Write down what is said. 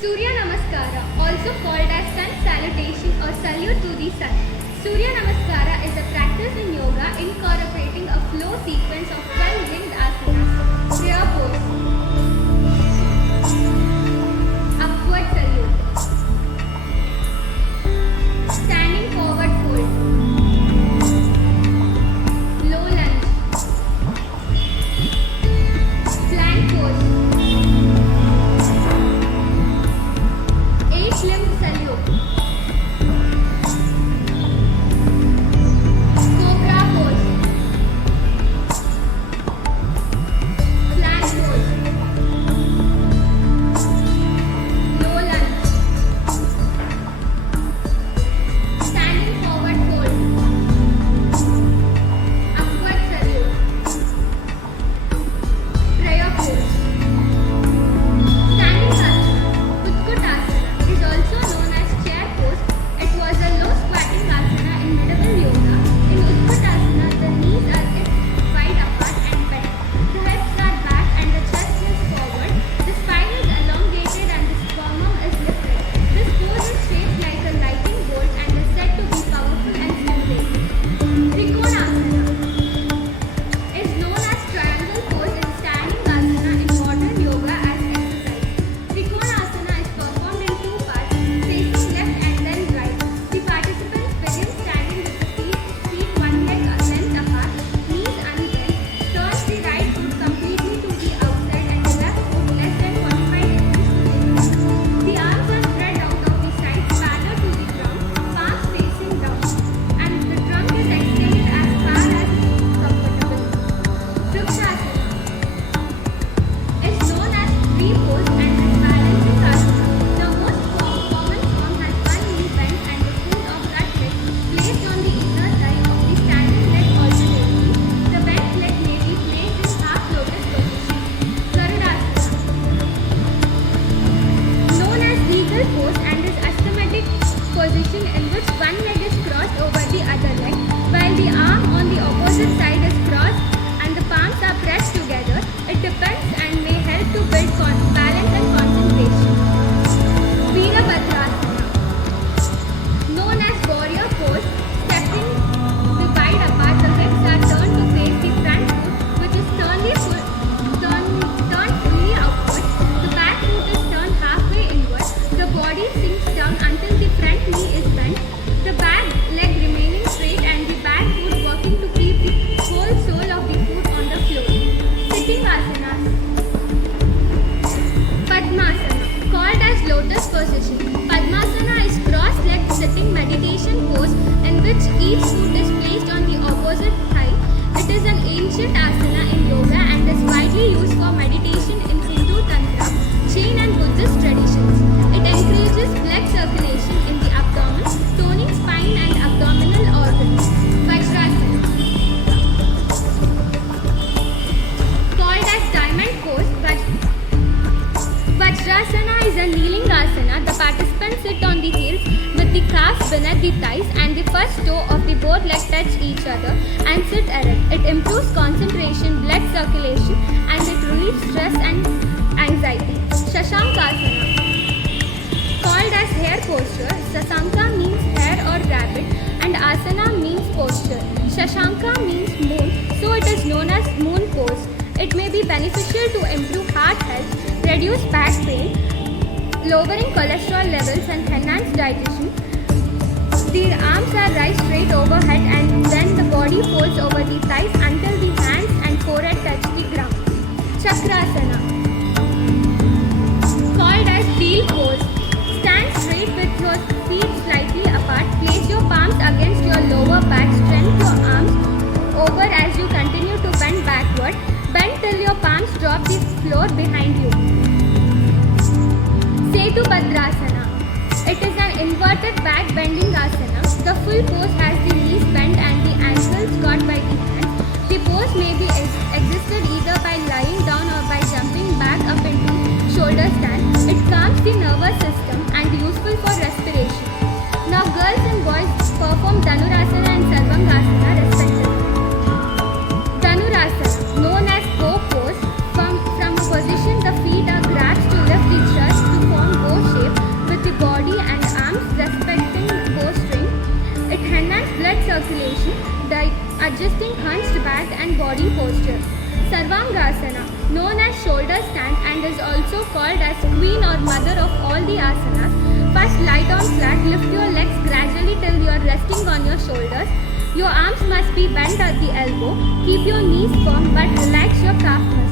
Surya Namaskara, also called as sun salutation or salute to the sun. Surya Namaskara is a practice in yoga incorporating a flow sequence of 12 linked asanas. Prayer pose. Upward salute. Standing forward fold. Low lunge. Plank pose. Eight-limbed salute. Cobra pose. Flat pose. Low lunge. Standing forward fold. Upward salute. Prayer pose. Standing asana. Utkatasana is also known as chair pose. It was a low squatting asana in medieval yoga. In Utkatasana, the knees are kept wide apart and bent. The hips are back and the chest is forward. The spine is elongated and the sternum is lifted. This pose is shaped like a lightning bolt and is said to be powerful and stimulating. Trikonasana is known as triangle pose in standing asana in modern yoga as exercise. Trikonasana is performed in two parts, facing left and then right. The participants begin standing with the feet one leg length apart, knees unbent, turns the right foot completely to the outside and the left foot less than 45 degrees to the inside. The arms are spread out of the sides parallel to the ground, palms facing down, and the trunk is extended as far as comfortable. Vrikshasana is known as tree pose and is balancing asana. The most common form has one knee bent and the foot of that leg placed on the inner thigh of the standing leg alternately. The bent leg may be placed in half lotus position. Garudasana, known as eagle pose and is asthmatic position in which one leg is crossed over the other leg while the arm on the opposite side is crossed and the palms are pressed together. It depends and may help to build balance and concentration. Veerabhadrasana, known as warrior pose, stepping the wide apart, the hips are turned to face the front foot, which is turned fully outward. The back foot is turned halfway inward. The body sinks down until the front knee is bent. The back leg remaining straight and the back foot working to keep the whole sole of the foot on the floor. Sitting asanas. Padmasana, called as lotus position. Padmasana is cross-legged sitting meditation pose in which each foot is placed on the opposite thigh. It is an ancient asana in yoga and is widely used for meditation in Hindu Tantra, Jain and Buddhist traditions. It encourages blood circulation in the abdomen, toning spine and abdominal organs. Vajrasana, called as diamond pose. Vajrasana is a kneeling asana. The participants sit on the heels with the calves beneath the thighs and the first toe of the both legs touch each other and sit erect. It improves concentration, blood circulation and it relieves stress and anxiety. Shashankasana, called as hair posture. Sasanka means hair or rabbit and asana means posture. Shashanka means moon, so it is known as moon pose. It may be beneficial to improve heart health, reduce back pain, lowering cholesterol levels and enhance digestion. The arms are raised straight overhead and then the body folds over the thighs until the hands and forehead touch the ground. Chakrasana, called as wheel pose. Stand straight with your feet slightly apart. Place your palms against your lower back. Strengthen your arms over as you continue to bend backward. Bend till your palms drop the floor behind you. Setubhadrasana. It is an inverted back bending asana. The full pose has the knees bent and the ankles caught by the hands. The pose may be executed either by lying down or by jumping back up into shoulder stand. It calms the nervous system and useful for respiration. Now girls and boys perform Dhanurasana and Sarvangasana respectively. Dhanurasana, known as bow pose, from a position the feet are grasped to lift the chest to form bow shape. circulation by adjusting hunched back and body posture. Sarvangasana, known as shoulder stand and is also called as queen or mother of all the asanas. First, lie down flat, lift your legs gradually till you are resting on your shoulders. Your arms must be bent at the elbow. Keep your knees firm but relax your calf muscles.